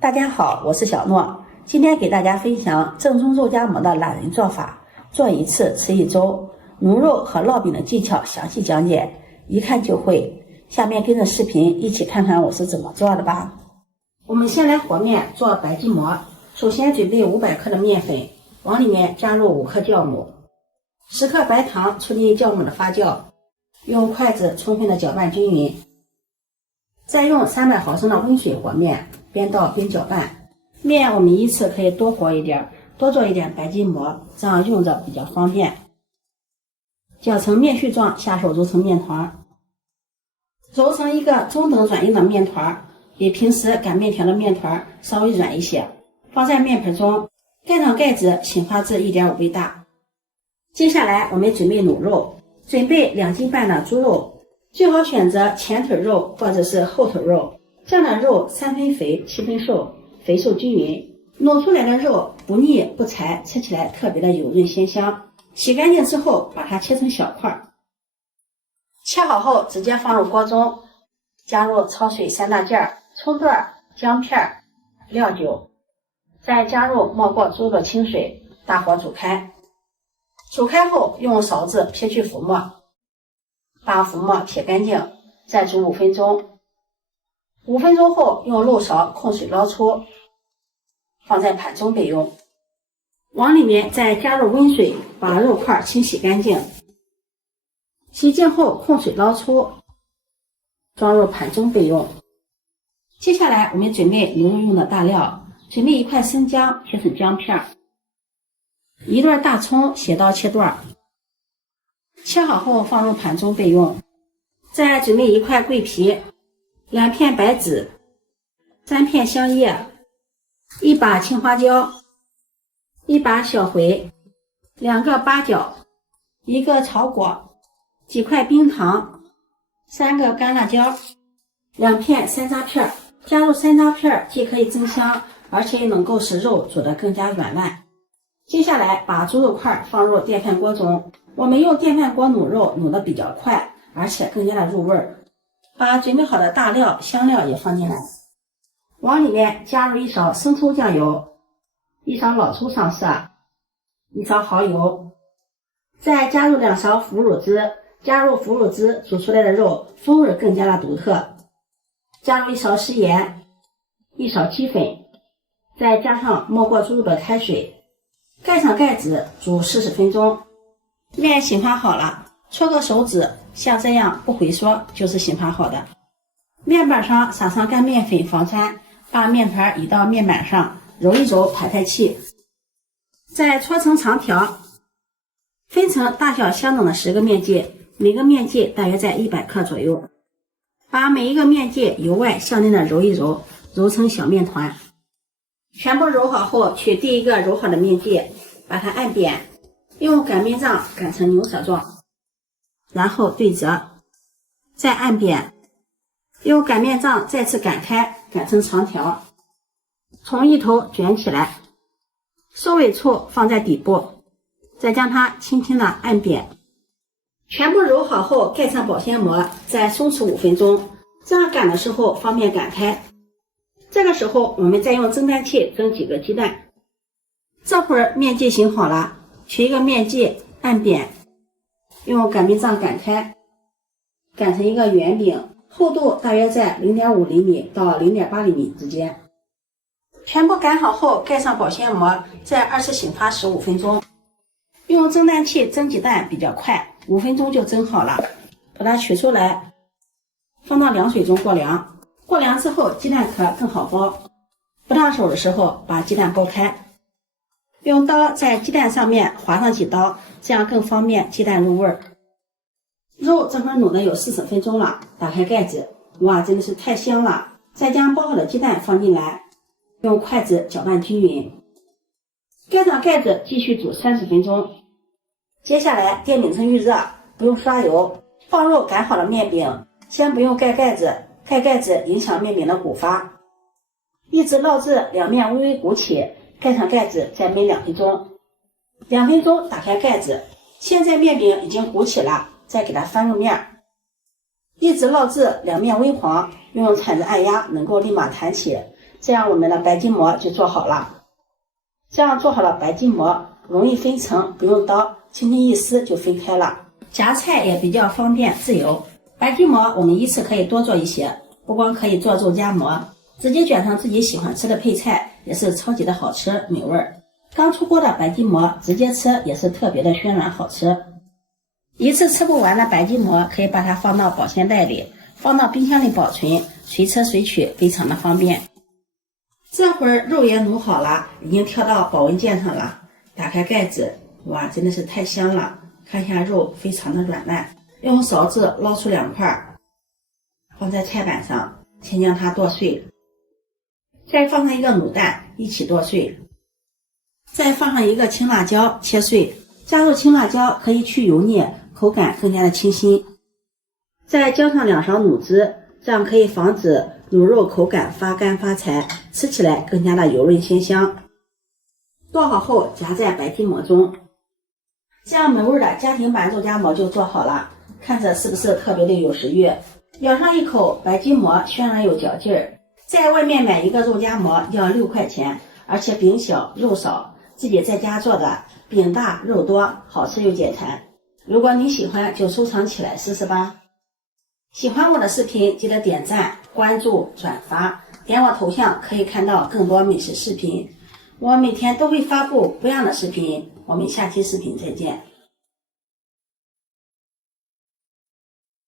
大家好，我是小諾，今天給大家分享正宗肉夾饃的懶人做法，做一次吃一周，卤肉和烙餅的技巧詳細講解，一看就會。下面跟着視頻一起看看我是怎麼做的吧。我們先來和面做白吉饃，首先準備500克的面粉，往裡面加入5克酵母，10克白糖促進酵母的發酵，用筷子充分的攪拌均勻，再用300毫升的溫水和面，邊倒邊攪拌。面我們依次可以多和一點，多做一點白吉饃，這樣用着比較方便。攪成面絮狀，下手揉成面團，揉成一個中等軟硬的面團，比平時擀面条的面团稍微軟一些，放在面盆中，蓋上蓋子，醒發至1.5倍大。接下來我們準備滷肉，準備2斤半的豬肉，最好選擇前腿肉或者是後腿肉，這樣的肉3分肥7分瘦，肥瘦均勻，滷出來的肉不膩不柴，吃起來特別的油潤鮮香。洗乾淨之後，把它切成小塊，切好後直接放入鍋中，加入焯水3大件，蔥段、薑片、料酒，再加入没过猪肉的清水，大火煮開。煮開後用勺子撇去浮沫，把浮沫撇乾淨，再煮5分鐘。5分鐘後用漏勺控水撈出，放在盤中備用。往裡面再加入溫水，把肉塊清洗乾淨。洗淨後控水撈出，裝入盤中備用。接下來我們準備滷肉用的大料，準備1塊生薑切成薑片，1段大蔥斜刀切段，切好後放入盤中備用。再準備1塊桂皮，2片白芷，3片香葉，1把青花椒，1把小茴，2個八角，1個草果，幾塊冰糖，3個乾辣椒，2片山楂片。加入山楂片既可以增香，而且能夠使肉煮得更加軟爛。接下來把豬肉塊放入電飯鍋中，我們用電飯鍋滷肉滷得比較快，而且更加的入味。把準備好的大料香料也放進來，往裡面加入1勺生抽醬油，1勺老抽上色，1勺蚝油，再加入2勺腐乳汁，加入腐乳汁煮出來的肉風味更加的獨特。加入1勺食鹽，1勺雞粉，再加上没過豬肉的開水，蓋上蓋子煮40分鐘。面醒發好了，搓個手指，像這樣不回縮就是醒發好的。面板上撒上乾面粉防粘，把面團移到面板上，揉一揉排開氣，再搓成長條，分成大小相等的10個面劑，每個面劑大約在100克左右。把每一個面劑由外向內的揉一揉，揉成小面團。全部揉好後，取第一個揉好的面劑，把它按扁，用擀面杖擀成牛舌狀，然後對折，再按扁，用擀面杖再次擀開，擀成長條，從一頭捲起來，收尾處放在底部，再將它輕輕的按扁。全部揉好後蓋上保鮮膜，再鬆弛5分鐘，這樣擀的時候方便擀開。這個時候我們再用蒸蛋器蒸幾個雞蛋。這會兒面劑醒好了，取一個面劑按扁，用擀面杖擀開，擀成一個圓餅，厚度大約在0.5厘米到0.8厘米之間。全部擀好後蓋上保鮮膜，再2次醒發15分鐘。用蒸蛋器蒸鸡蛋比較快，5分鐘就蒸好了。把它取出來，放到涼水中過涼。過涼之後，雞蛋殼更好剥。不燙手的時候，把雞蛋剝開，用刀在雞蛋上面劃上幾刀，這樣更方便雞蛋入味兒。肉這會兒滷的有40分鐘了，打開蓋子，哇，真的是太香了！再將剝好的雞蛋放進來，用筷子攪拌均勻，蓋上蓋子繼續煮30分鐘。接下來電餅趁預熱，不用刷油，放入擀好的面餅，先不用蓋蓋子，蓋蓋子影響面餅的鼓發，一直烙至兩面微微鼓起，蓋上蓋子再燜2分鐘。2分鐘打開蓋子，現在面餅已經鼓起了，再給它翻個面，一直烙至2面微黃，用铲子按壓能夠立馬彈起，這樣我們的白筋膜就做好了。這樣做好了白筋膜，容易分层，不用刀，轻轻一撕就分開了。夹菜也比较方便自由。白筋膜我们一次可以多做一些，不光可以做肉夹馍，直接卷上自己喜欢吃的配菜，也是超级的好吃美味。刚出锅的白筋膜直接吃也是特別的暄軟好吃。一次吃不完的白筋膜，可以把它放到保鮮袋裡，放到冰箱裡保存，隨吃隨取，非常的方便。這會兒肉也滷好了，已經跳到保溫鍵上了。打開蓋子，哇，真的是太香了！看一下肉非常的軟爛，用勺子撈出2塊，放在菜板上，先將它剁碎，再放上一個滷蛋一起剁碎，再放上一個青辣椒切碎。加入青辣椒可以去油膩，口感更加的清新。再澆上2勺滷汁，這樣可以防止滷肉口感發乾發柴，吃起來更加的油潤鮮香。剁好後夾在白筋膜中，這樣美味的家庭版肉夾馍就做好了。看着是不是特別的有食慾？咬上一口白筋膜，暄軟有嚼勁兒。在外面買一個肉夾馍要6塊錢，而且餅小肉少，自己在家做的餅大肉多，好吃又解饞。如果你喜歡就收藏起來試試吧。喜歡我的視頻記得點讚、關注、轉發，點我頭像可以看到更多美食視頻。我每天都會發布不一樣的視頻，我們下期視頻再見。